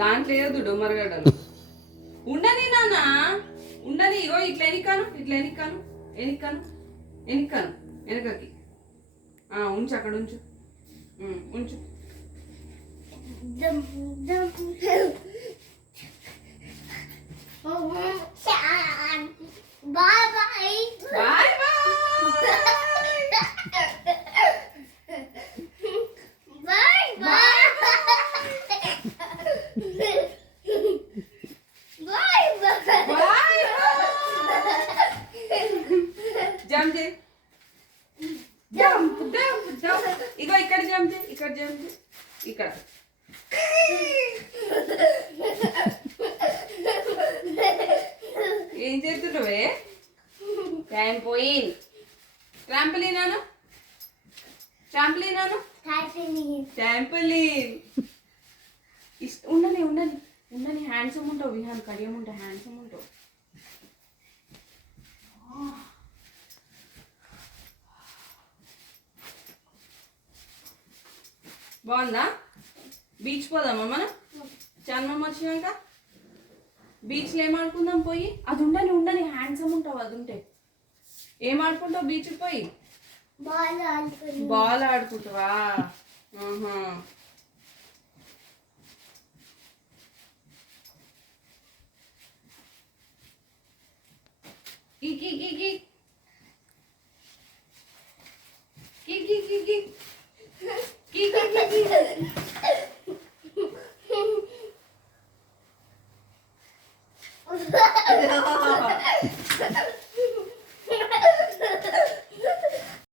దాంట్లో ఏదో డొమ్మరగడ్డలు ఉండని నాన్న ఉండని. ఇగో ఇట్లా ఎనిక్కాను వెనకకి ఉంచు అక్కడ ఉంచు ఉంచు. Bye bye bye bye. Jump చేయి. జంప్ ఇగో ఇక్కడ జంప్ చేయి. ఇక్కడ ఏం చేస్తున్నావే? ట్రాంపోలిన్ ఉండని హ్యాండ్సమ్ ఉంటావు విహాన్, కడియం ఉంటావు, హ్యాండ్సమ్ ఉంటావు. బాగుందా? బీచ్ పోదామా మనం? చందమ్మ వచ్చినాక బీచ్లో ఏం ఆడుకుందాం పోయి? అది ఉండని హ్యాండ్సమ్ ఉంటావు. అది ఉంటే ఏం ఆడుకుంటావు బీచ్కి పోయి? బాల్ ఆడుకుంటావా?